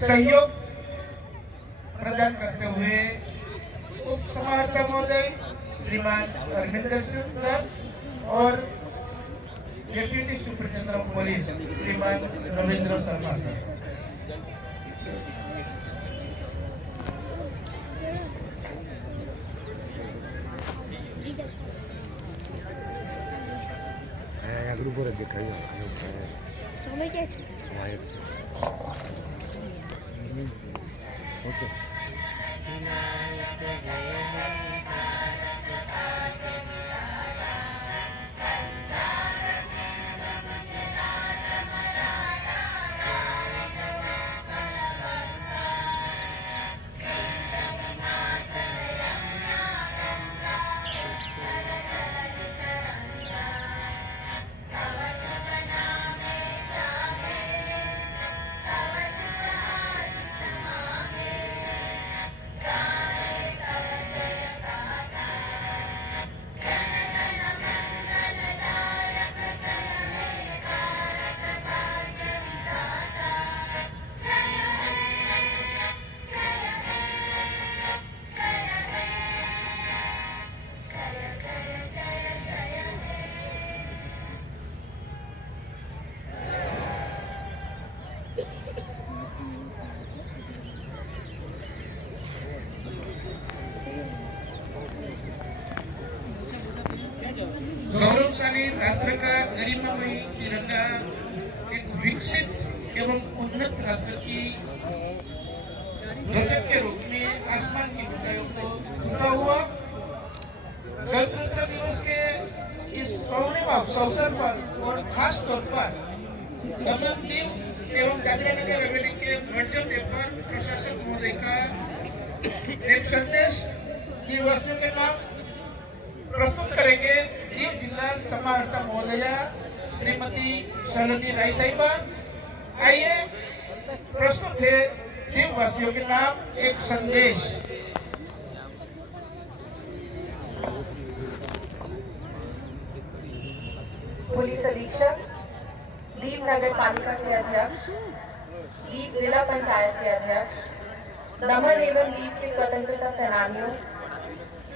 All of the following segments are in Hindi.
सहयोग प्रदान करते हुए उप समाहर्ता महोदय श्रीमान अरविंदर सिंह सर और डेप्यूटी सुपरिटेंडेंट ऑफ पुलिस श्रीमान रविंद्र शर्मा सर। ग्रुप दिखाइए समय कैसे ओके गौरवशाली राष्ट्र का गरिमामयी तिरंगा एक विकसित एवं उन्नत राष्ट्र की ध्वजक के रूप में आसमान की ऊंचाइयों को छूता हुआ गणतंत्र दिवस के इस स्वर्णिम अवसर पर और खास तौर पर दमन दीव एवं दादरा नगर हवेली के गणतंत्र दिवस पर प्रशासक महोदय का एक संदेश देशवासियों के नाम प्रस्तुत करेंगे। दीव जिला समाहर्ता महोदया श्रीमती सलोनी राय साहिबा। आइए प्रस्तुत है दीववासियों के नाम एक संदेश। पुलिस अधीक्षक, दीव नगर पालिका के अध्यक्ष, दीव जिला पंचायत के अध्यक्ष, दमन एवं दीव के स्वतंत्रता सेनानियों,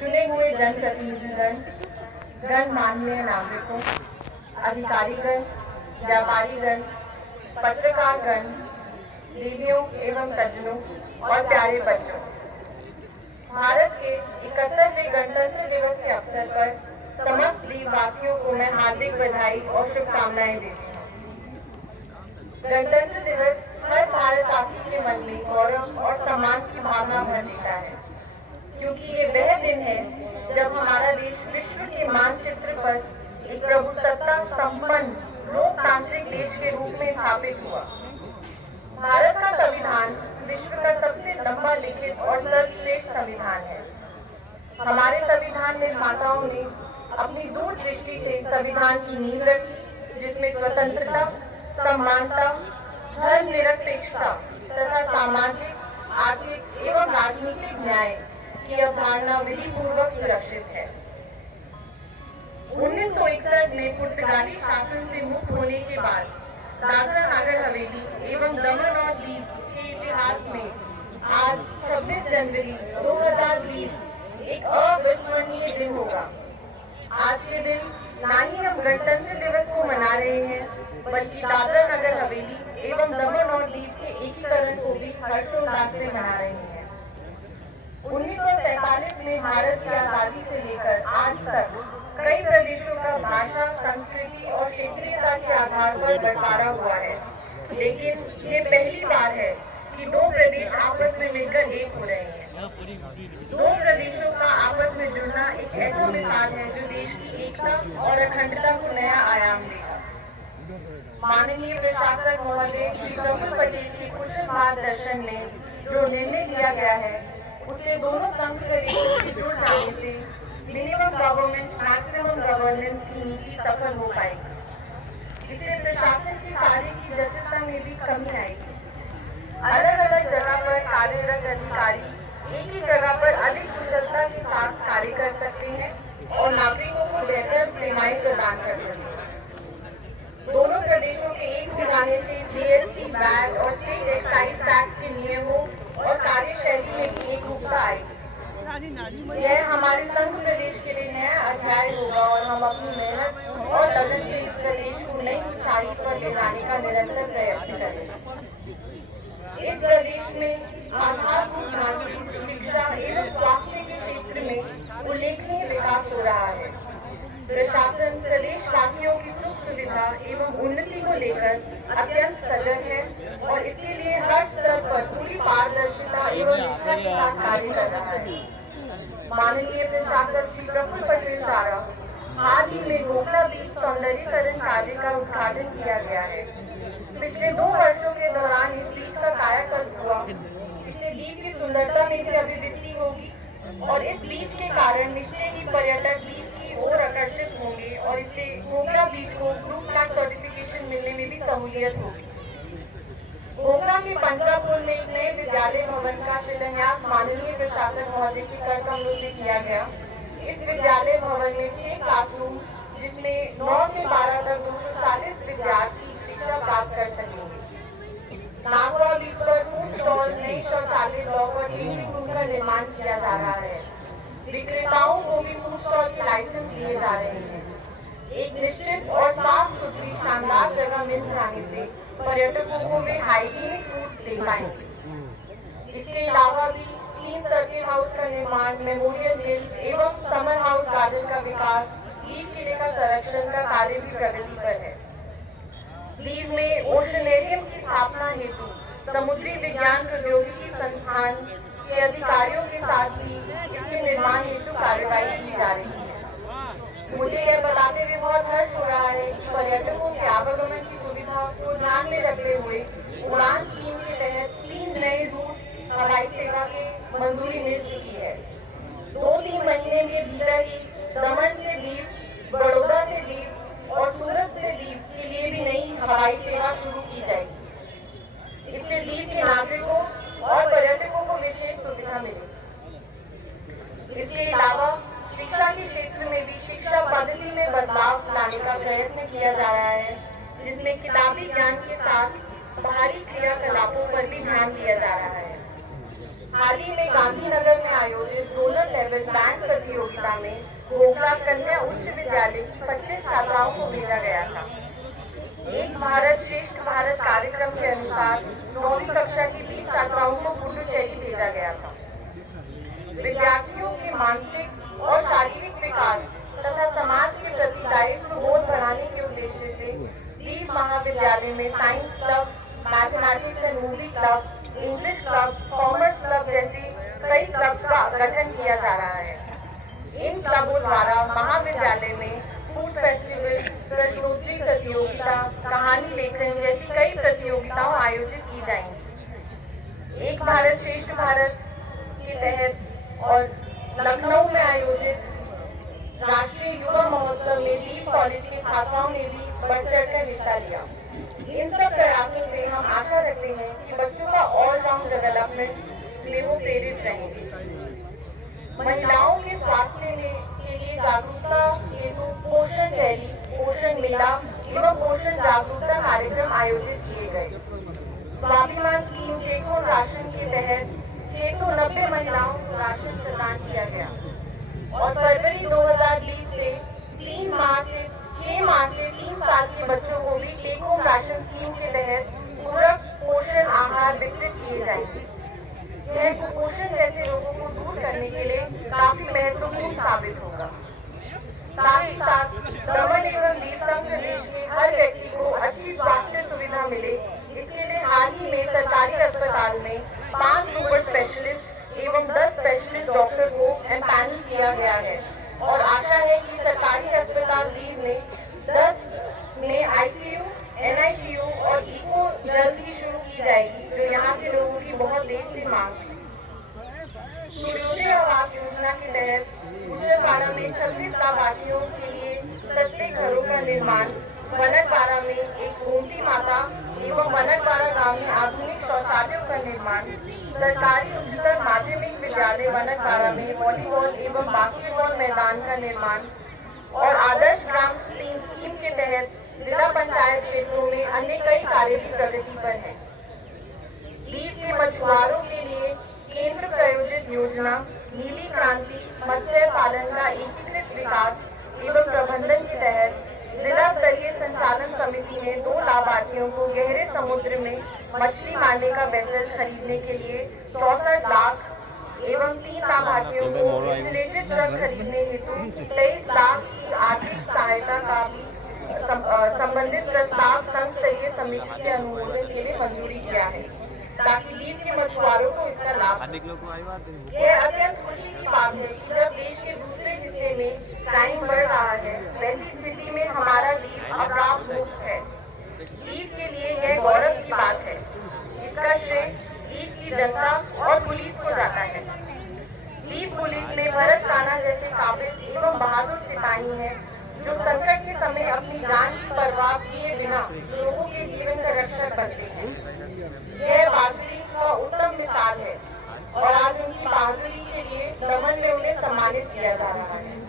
चुने हुए जनप्रतिनिधिगण, गणमान्य नागरिकों, अधिकारीगण, व्यापारीगण, पत्रकारगण, देवियों एवं सज्जनों और प्यारे बच्चों, भारत के 71वें गणतंत्र दिवस के अवसर पर समस्त दीववासियों को मैं हार्दिक बधाई और शुभकामनाएं देती हूँ। गणतंत्र दिवस हर भारतवासी के मन में गौरव और सम्मान की भावना भर देता है, क्योंकि ये वह दिन है जब हमारा देश विश्व के मानचित्र पर एक प्रभुसत्ता संपन्न लोकतांत्रिक देश के रूप में स्थापित हुआ। भारत का संविधान विश्व का सबसे लंबा लिखित और सर्वश्रेष्ठ संविधान है। हमारे संविधान निर्माताओं ने अपनी दूरदृष्टि से संविधान की नींव रखी, जिसमें स्वतंत्रता, समानता, धर्मनिरपेक्षता तथा सामाजिक, आर्थिक एवं राजनीतिक न्याय की अवधारणा विधि पूर्वक सुरक्षित है। 1961 में पुर्तगाली शासन से मुक्त होने के बाद दादरा नगर हवेली एवं दमन और दीव के इतिहास में आज 26 जनवरी 2020 एक अविस्मरणीय दिन होगा। आज के दिन न ही हम गणतंत्र दिवस को मना रहे हैं, बल्कि दादरा नगर हवेली एवं दमन और दीव के एकीकरण को भी हर्षोल्लास से मना रहे हैं। 1947 में भारत की आजादी से लेकर आज तक कई प्रदेशों का भाषा, संस्कृति और क्षेत्रीयता के आधार पर बंटवारा हुआ है, लेकिन ये पहली बार है कि दो प्रदेश आपस में मिलकर एक हो रहे हैं। दो प्रदेशों का आपस में जुड़ना एक ऐसा मिसाल है जो देश की एकता और अखंडता को नया आयाम देगा। माननीय प्रशासक महोदय श्री प्रफुल्ल पटेल के कुशल मार्गदर्शन में जो निर्णय लिया गया है, उससे दोनों संघ प्रदेशों से जुड़ जाने से मिनिमम गवर्नमेंट मैक्सिमम गवर्नेंस की नीति सफल हो पाएगी। इससे प्रशासन के कार्य की जटिलता में भी कमी आएगी। अलग अलग जगह पर कार्यरत अधिकारी एक ही जगह पर अधिक कुशलता के साथ कार्य कर सकते हैं और नागरिकों को बेहतर सेवाएं प्रदान कर सकते हैं। दोनों प्रदेशों के एक हो जाने से जीएसटी, वैट और स्टेट एक्साइज टैक्स की सफलता आएगी। यह हमारे संघ प्रदेश के लिए नया अध्याय होगा और हम अपनी मेहनत और लगन से इस प्रदेश को नई ऊंचाई पर ले जाने का निरंतर प्रयत्न करेंगे। इस प्रदेश में आधारभूत ढांचे, शिक्षा एवं स्वास्थ्य के क्षेत्र में उल्लेखनीय विकास हो रहा है। प्रशासन प्रदेश वासियों की सुख सुविधा एवं उन्नति को लेकर अत्यंत सजग है और इसके लिए हर स्तर पर पूरी पारदर्शिता एवं निष्ठा के साथ कार्य कर रहा है। माननीय प्रशासक श्री प्रफुल्ल पटेल द्वारा हाल ही में गोखला बीच सौंदर्यीकरण कार्य का उद्घाटन किया गया है। पिछले 2 वर्षों के दौरान इस बीच का कायाकल्प हुआ। इससे बीच की सुंदरता में भी अभिवृद्धि होगी और इस बीच के कारण निश्चय ही पर्यटक बीच की ओर आकर्षित होंगे और इससे गोखला बीच को ब्लू फ्लैग सर्टिफिकेशन मिलने में भी सहूलियत होगी। गोखला के पंचरापुर में एक नए विद्यालय भवन का शिलान्यास माननीय प्रशासक महोदय के कर कमलों से किया गया। इस विद्यालय भवन में 6 क्लासरूम जिसमें 9 से 12 तक 240 विद्यार्थी शिक्षा प्राप्त कर सकेंगे। नागवा बीच पर फूड स्टॉल, नई शौचालय ब्लॉक और चेंजिंग रूम का निर्माण किया जा रहा है। विक्रेताओं को भी फूड स्टॉल के लाइसेंस दिए जा रहे हैं। एक निश्चित और साफ सुथरी शानदार जगह मिल जाने से पर्यटकों को वे हाइजीनिक फूड दे पाएंगे। इसके अलावा भी क्लीन सर्किट हाउस का निर्माण, मेमोरियल हिल एवं समर हाउस गार्डन का विकास, लीव किले का संरक्षण का कार्य भी प्रगति पर है। लीव में ओशनेरियम की स्थापना हेतु समुद्री विज्ञान प्रौद्योगिकी संस्थान के अधिकारियों के साथ भी इसके निर्माण हेतु कार्यवाही की जा रही है। मुझे यह बताते हुए बहुत हर्ष हो रहा है कि पर्यटकों के आवागमन की सुविधा को ध्यान में रखते हुए उड़ान स्कीम के तहत 3 नए रूट हवाई सेवा की मंजूरी मिल चुकी है। 2-3 महीने के भीतर ही दमन से दीव, बड़ौदा से दीव और सूरत से दीव के लिए भी नई हवाई सेवा शुरू की जाएगी। इससे दीव के नागरिकों और पर्यटकों को विशेष सुविधा मिलेगी। इसके अलावा शिक्षा के क्षेत्र में भी शिक्षा पद्धति में बदलाव लाने का प्रयत्न किया जा रहा है, जिसमें किताबी ज्ञान के साथ बाहरी क्रियाकलापों पर भी ध्यान दिया जा रहा है। हाल ही में गांधीनगर में आयोजित जोनल लेवल बैंड प्रतियोगिता में गोखला कन्या उच्च विद्यालय की 25 छात्राओं को भेजा गया था। एक भारत श्रेष्ठ भारत कार्यक्रम के अनुसार 9वीं कक्षा की 20 छात्राओं को पुडुचेरी भेजा गया था। विद्यार्थियों के मानसिक और शारीरिक विकास तथा समाज के प्रति दायित्व बोध बढ़ाने के उद्देश्य से लीव महाविद्यालय में science club, mathematics and movie club, English club, commerce club जैसे कई क्लब्स का गठन किया जा रहा है। इन क्लबों द्वारा महाविद्यालय में फूड फेस्टिवल, प्रश्नोत्तरी प्रतियोगिता, कहानी लेखन जैसी कई प्रतियोगिताएं आयोजित की जाएंगी। एक भारत श्रेष्ठ भारत के तहत और लखनऊ में आयोजित राष्ट्रीय युवा महोत्सव में लीव कॉलेज के छात्राओं ने भी बढ़ चढ़कर हिस्सा लिया। इन सब प्रयासों से हम आशा रखते हैं कि बच्चों का ऑलराउंड डेवलपमेंट में वो प्रेरित रहेंगे। महिलाओं के स्वास्थ्य के लिए जागरूकता हेतु पोषण रैली, पोषण मेला एवं पोषण जागरूकता कार्यक्रम आयोजित किए गए। स्वाभिमान स्कीम टेक होम राशन के तहत 690 महिलाओं को राशन प्रदान किया गया और फरवरी 2020 से 3 माह से 3 साल के बच्चों को भी टेक होम राशन स्कीम के तहत पूरक पोषण आहार वितरित किए जाएंगे। यह कुपोषण जैसे रोगों को दूर करने के लिए काफी महत्वपूर्ण साबित होगा। साथ ही साथ दमन एवं दीव संघ प्रदेश के हर व्यक्ति को अच्छी स्वास्थ्य सुविधा मिले, इसके लिए हाल ही में सरकारी अस्पताल में 5 सुपर स्पेशलिस्ट एवं 10 स्पेशलिस्ट डॉक्टर को एम्पैनल किया गया है और आशा है कि सरकारी अस्पताल दीव में 10 में ICU, NICU और इको जल्द ही शुरू की जाएगी, जो यहाँ के लोगों की बहुत देर से मांग थी। सूर्योदय आवास योजना के तहत गुजरवाड़ा में 36 लाभार्थियों के लिए सस्ते घरों का निर्माण, वनकपारा में एक गोमती माता एवं वनकपारा गांव में आधुनिक शौचालयों का निर्माण, सरकारी उच्चतर माध्यमिक विद्यालय वनकपारा में वॉलीबॉल एवं बास्केटबॉल मैदान का निर्माण और आदर्श ग्राम स्कीम के तहत जिला पंचायत क्षेत्रों में अन्य कई कार्य भी प्रगति पर हैं। लीव के मछुआरों के लिए केंद्र प्रायोजित योजना नीली क्रांति मत्स्य पालन का एकीकृत विकास एवं प्रबंधन के तहत जिला स्तरीय संचालन समिति ने 2 लाभार्थियों को गहरे समुद्र में मछली मारने का वेसल खरीदने के लिए 64 लाख एवं 3 लाभार्थियों को इंसुलेटेड ट्रक खरीदने हेतु 23 लाख की आर्थिक सहायता का भी संबंधित प्रस्ताव संघ स्तरीय समिति के अनुमोदन के लिए मंजूरी किया है, ताकि द्वीप के मछुआरों को इसका लाभ मिले। यह अत्यंत खुशी की बात है कि जब देश के दूसरे हिस्से में क्राइम बढ़ रहा है, वैसी स्थिति में हमारा द्वीप अपराध मुक्त है। द्वीप के लिए यह गौरव की बात है। इसका श्रेय द्वीप की जनता और पुलिस को जाता है। द्वीप पुलिस में भरत राणा जैसे काबिल एवं बहादुर सिपाही हैं, जो संकट के समय अपनी जान की परवाह किए बिना लोगों के जीवन का रक्षक बनते हैं। यह बहादुरी का उत्तम मिसाल है और आज उनकी बहादुरी के लिए दमन में उन्हें सम्मानित किया जा रहा है।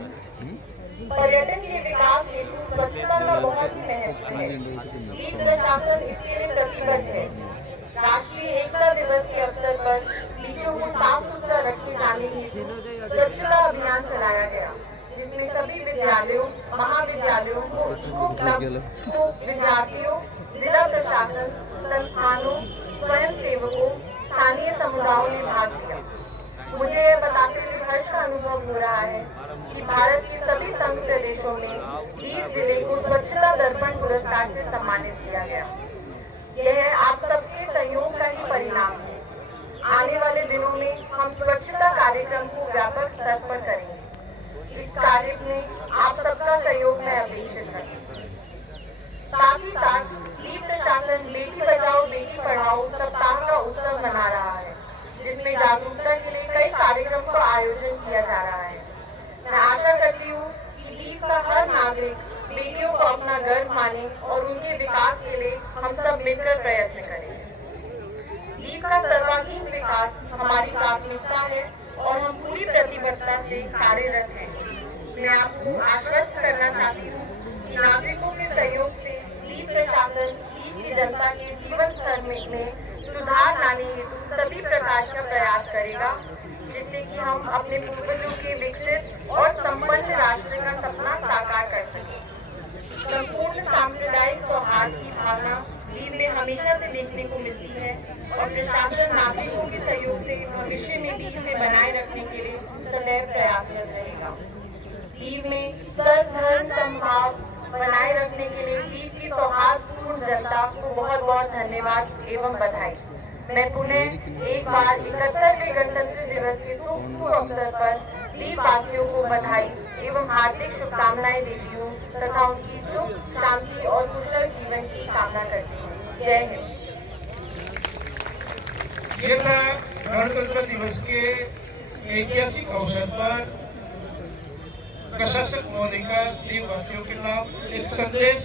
पर्यटन के विकास हेतु स्वच्छता का बहुत ही महत्व है। द्वीप प्रशासन इसके लिए प्रतिबद्ध है। राष्ट्रीय एकता दिवस के अवसर पर बीचों को साफ सुथरा रखे जाने हेतु स्वच्छता अभियान चलाया गया, जिसमें सभी विद्यालयों, महाविद्यालयों, स्कूल क्लब को विद्यार्थियों, जिला प्रशासन, संस्थानों, स्वयं सेवकों, स्थानीय समुदायों ने भाग लिया। मुझे यह बताते हुए हर्ष का अनुभव हो रहा है कि भारत के सभी संघ प्रदेशों में द्वीप जिले को स्वच्छता दर्पण पुरस्कार से सम्मानित किया गया। यह आप सबके सहयोग का ही परिणाम है। आने वाले दिनों में हम स्वच्छता कार्यक्रम को व्यापक स्तर पर करेंगे। इस कार्य में आप सबका सहयोग मैं अपेक्षित है। साथ ही साथ द्वीप प्रशासन बेटी बचाओ बेटी पढ़ाओ सप्ताह का उत्सव मना रहा है, जिसमें जागरूकता के लिए कई कार्यक्रम का आयोजन किया जा रहा है। मैं आशा करती हूँ कि द्वीप का हर नागरिक बेटियों को अपना गर्व माने और उनके विकास के लिए हम सब मिलकर प्रयत्न करें। द्वीप का सर्वांगीण विकास हमारी प्राथमिकता है और हम पूरी प्रतिबद्धता से कार्यरत हैं। मैं आपको आश्वस्त करना चाहती हूँ कि नागरिकों के सहयोग से द्वीप प्रशासन द्वीप की जनता के जीवन स्तर में सुधार लाने हेतु सभी प्रकार का प्रयास करेगा, जिससे कि हम अपने पूर्वजों के विकसित और संपन्न राष्ट्र का सपना साकार कर सकें। संपूर्ण सांप्रदायिक सौहार्द की भावना द्वीप में हमेशा से देखने को मिलती है और प्रशासन नागरिकों के सहयोग से भविष्य में भी इसे बनाए रखने के लिए सदैव प्रयासरत रहेगा। द्वीप में सर्व धर्म समभाव बनाए रखने के लिए द्वीप की सौहार्दपूर्ण जनता को बहुत बहुत धन्यवाद एवं बधाई। मैं पुनः एक बार 71वें गणतंत्र दिवस के शुभ अवसर पर द्वीप वासियों को बधाई एवं हार्दिक शुभकामनाएं देती हूँ तथा उनकी सुख शांति और कुशल जीवन की कामना करती हूँ। जय हिंद। ये था गणतंत्र दिवस के ऐतिहासिक अवसर पर प्रशासक महोदय का द्वीप वासियों के नाम एक संदेश